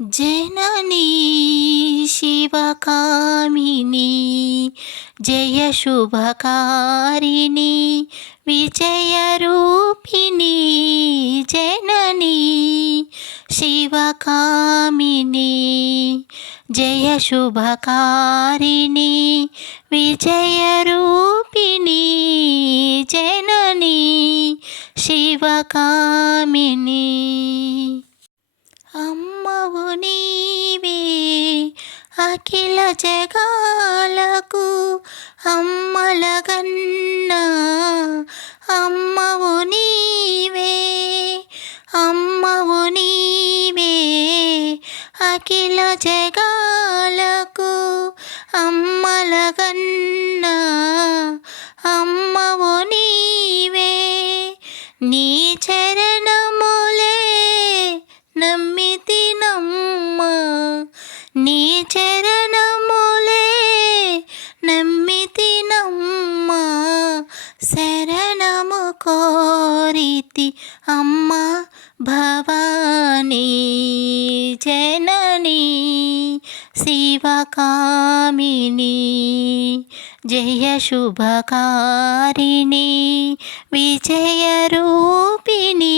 जननी शिवकामिनी जय शुभकारिणी विजयरूपिणी जननी शिवकामिनी जय शुभकारिणी विजयरूपिणी जननी शिवकामिनी అమ్మవు నీవే అఖిల జగాలకు అమ్మలగన్నా అమ్మవు నీవే అమ్మవు నీవే అఖిల జగాలకు అమ్మలగన్నా అమ్మవు నీవే నీ చరణములే నమ్మితినమ్మ నీ చరణములే నమ్మితినమ్మ శరణము కోరితి అమ్మ భవానీ జననీ శివకామిని జయ శుభకారిణి విజయరూపిణి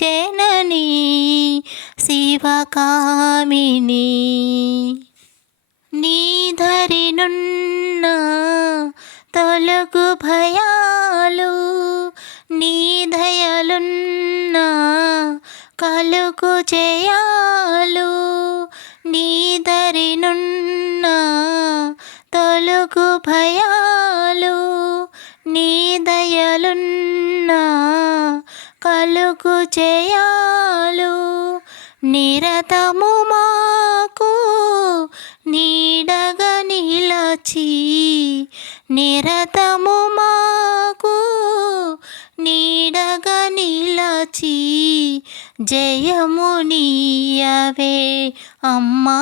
జననీ శివకామిని నీధరినున్న తొలగు భయాలు నీ దయలున్న కలుగు జయాలు నీధరినున్న తొలగు భయాలు నీ దయలున్న కలుగు జయాలు నిరతము మాకు నీడగా నిలచి నిరతము మాకు నీడగా నిలచి జయము నీయవే అమ్మా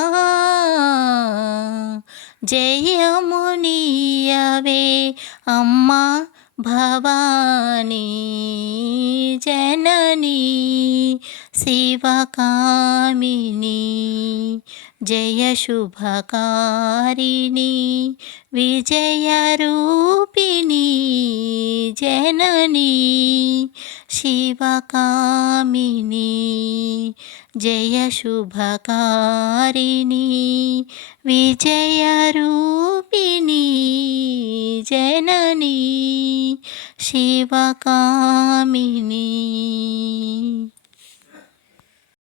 జయము నీయవే అమ్మా భవానీ జననీ శివకామిని జయ శుభకారిణి విజయరూపిణి జననీ శివకామిని జయ శుభకారిణి విజయరూపిణి జననీ శివకామిని.